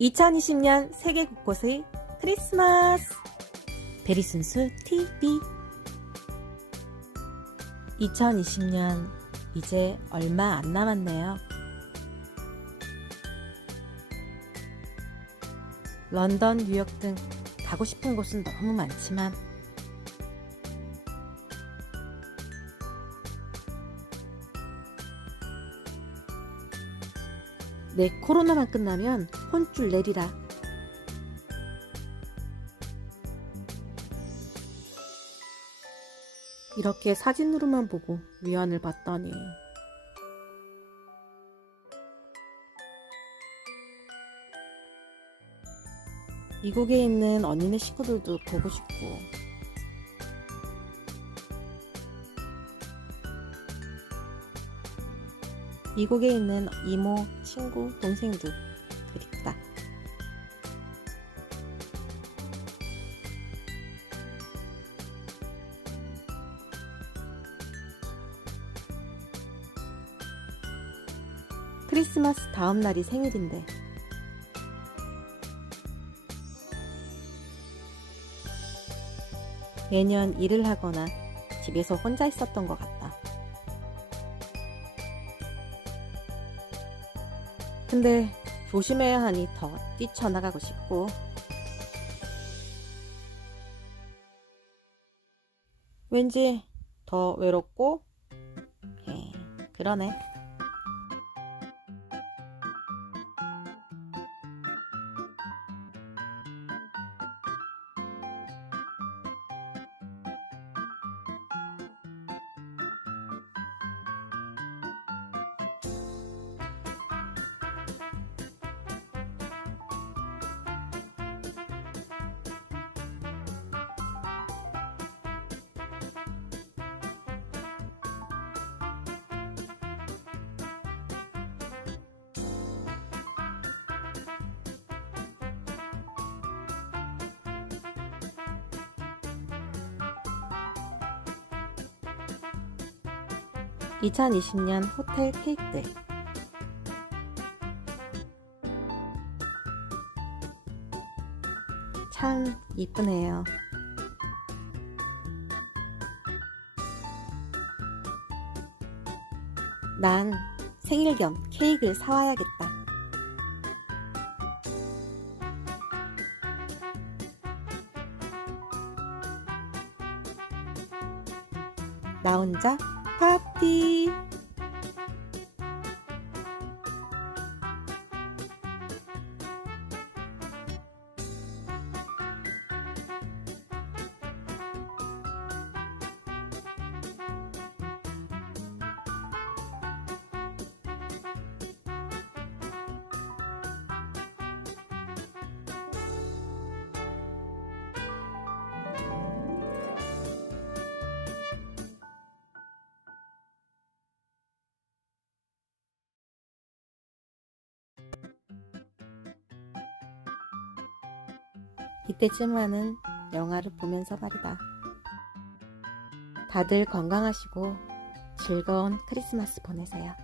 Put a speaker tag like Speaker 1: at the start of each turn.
Speaker 1: 2020년 세계 곳곳의 크리스마스 베리순수 TV 2020년 이제 얼마 안 남았네요. 런던, 뉴욕 등 가고 싶은 곳은 너무 많지만 내 코로나만 끝나면 혼쭐 내리라. 이렇게 사진으로만 보고 위안을 받다니. 미국에 있는 언니네 식구들도 보고 싶고. 미국에 있는 이모, 친구, 동생도 그립다. 크리스마스 다음 날이 생일인데 매년 일을 하거나 집에서 혼자 있었던 것 같다. 근데 조심해야 하니 더 뛰쳐나가고 싶고 왠지 더 외롭고 에, 그러네. (2020년) 호텔 케이크들 참 이쁘네요. 난 생일 겸 케이크를 사와야겠다. 나 혼자 滴 이때쯤만은 영화를 보면서 말이다. 다들 건강하시고 즐거운 크리스마스 보내세요.